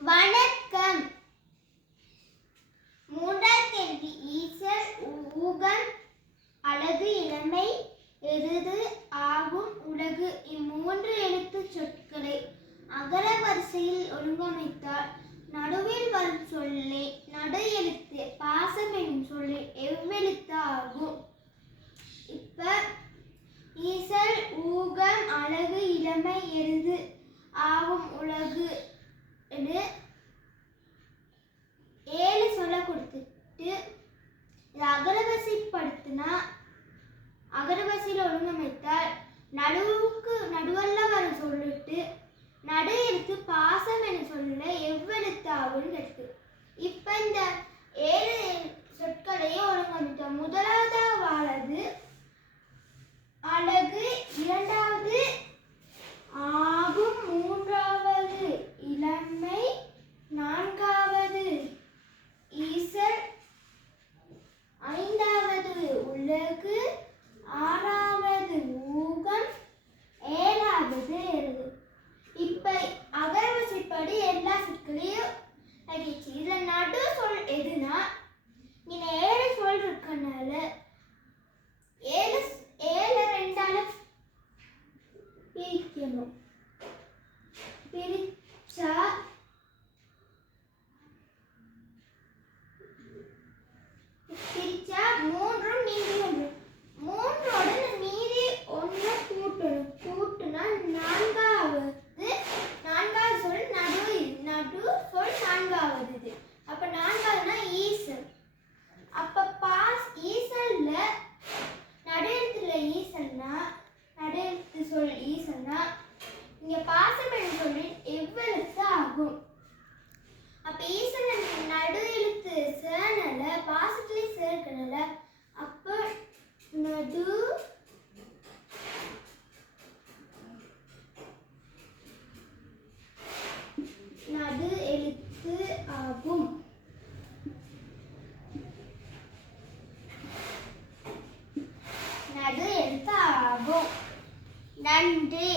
வணக்கம். மூன்றாம் கேள்வி. ஈசல், ஊகம், அழகு, இளமை, எருது, ஆகும், உலகு இம்மூன்று எழுத்து சொற்களை அகர வரிசையில் ஒழுங்கமைத்தால் நடுவில் வரும் சொல்லே நடு எழுத்து பாசம் என்னும் சொல்லி எவ்வெழுத்து ஆகும்? இப்ப ஈசல், ஊகம், அழகு, இளமை, எருது, ஆகும், உலகு 7 சொல்ல கொடுத்துட்டு இதை அகரவரிசைப்படுத்தினா அகரவரிசையில் ஒழுங்கமைத்தால் நடுவல்ல வர சொல்லிட்டு நடு எழுத்து பாசம் என சொல்ல எவ்வெழுத்து ஆகும்னு இருக்கு. இப்ப இந்த 7 சொற்களையும் ஒழுங்கமைத்தோம். முதலாவது அழகு, இரண்டாவது ஆகும், மூன்றாவது இளமை, நான்காவது ஈசல், ஐந்தாவது உலகு, ஆறாவது ஊகம், ஏழாவது எருது. இப்ப அகரவரிசைப்படி எல்லா சொற்களையும் ஆகிடுச்சு. இதுல நடு சொல் எதுனா இங்க 7 சொல் இருக்கனால 7 2ஆல பிரிக்கணும். பிரிச்சா மூன்றும் மீதி ஒன்று. மூன்றோட மீதி ஒன்று கூட்டணும். கூட்டுனா நான்காவது சொல் நடு சொல் நான்காவது இது. அப்ப நான்காவதுனா ஈசல். அப்ப ஈசல்ல நடு எழுத்துல நடு எழுத்து சொல் ஈசல்னா இங்க பாசம் என்ற சொல்லில் எவ்வெழுத்து ஆகும்? அப்ப ஈசல் நடு எழுத்து சேனல பாசத்திலே சேர்க்கனால அப்ப நடு எழுத்து ஆகும். நடு எழுத்து ஆகும். நன்றி.